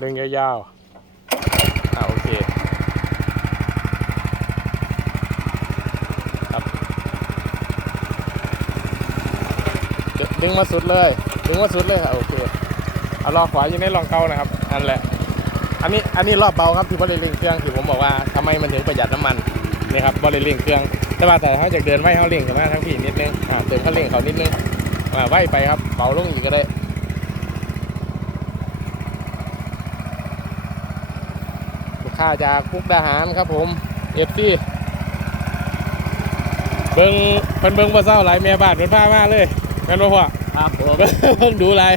ดึงยาวๆอ่าโอเคครับดึงมาสุดเลย ดึงมาสุดเลยครับโอเคเอาลองขวาอยู่ในลองเก่านะครับนั่นแหละ อันนี้อันนี้รอบเบาครับที่บริเร่งเครื่องที่ผมบอกว่าทำไมมันถึงประหยัดน้ำมันนี่ครับบริเร่งเครื่องแต่ว่าแต่เขาจากเดินไว้เขาเร่งกันมาทั้งพี่นิดนึงอ่าเติมเขาเร่งเขานิดนึงอ่าไว้ไปครับเบาลงอีกก็ได้ ลูก ค้าจากพุกดาหารครับผมเอฟซีเบิ้งเพิ่นเบิ้งว่าเศร้าหลายแม่บ้านเพิ่นพามาเลยแม่นบ่พ่อครับผมเบิ่งดูหลาย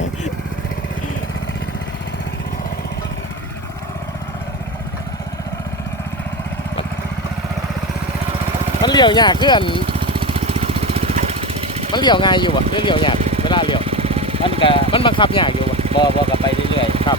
มันเลี้ยวยากเพื่อนมันเลี้ยวง่ายอยู่บ่หรือเลี้ยวยากเวลาเลี้ยวมันก็มันบังคับยากอยู่บ่บ่บ่ก็ไปเรื่อยครับ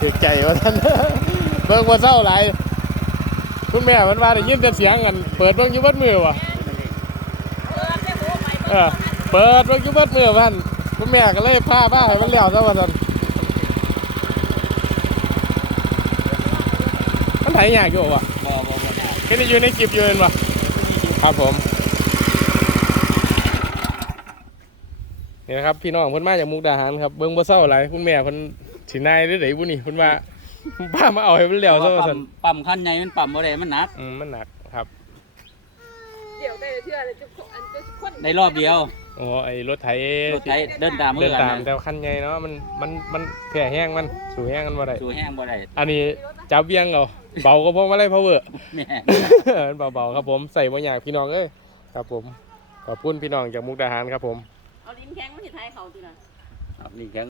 เด็กใจว่าท่านเบิ่งว่าเศร้าหลายคุณแม่มันว่าได้ยินแต่เสียงกันเปิดเบิ่งอยู่เบัดมือว่ะเออเปิดเบิ่งอยู่เบัดมือพันคุณแม่ก็เลยพาบ้าให้มันเลี้ยวซะว่าซั่นมันไถยากอยู่ว่ะๆบ่บ่บ่ได้เห็นอยู่ในคลิปอยู่เห็นป่ะครับผมนี่นะครับพี่น้องเพิ่นมาจากมุกดาหารครับเบิ่งบ่เศร้าหลายคุณแม่เพิ่น สินายได้ไดบุนี่เพิ่นว่าป้ามาเอาให้มันเลี้ยวซะว่าปั๊ซั่มนปั๊มคันใหญ่มันปั๊มบ่ได้มันหนักอืมมันหนักครับเดี๋ยวได้เชื่อเลยจุกอันจุกคนได้รอบเดียวโอ้ไอ้รถไถรถไถเดินตามมืเดิอนกันตามนะแต่คันใหญ่เนาะมันมันมันแผ่แห้งมันสู่แห้งกันบ่ได้สู้แห้งบ่ได้อันนี้จับเบียงเอาเบาก็พอมาไล่พาวเวอร์ แม่ เบาๆครับผมใส่บ่อยากพี่น้องเอ้ยครับผมขอบคุณพี่น้องจากมุกดาหารครับผม เอาลิ้นแข็งมาที่ไทยเขาทีละ ครับนี่แข็ง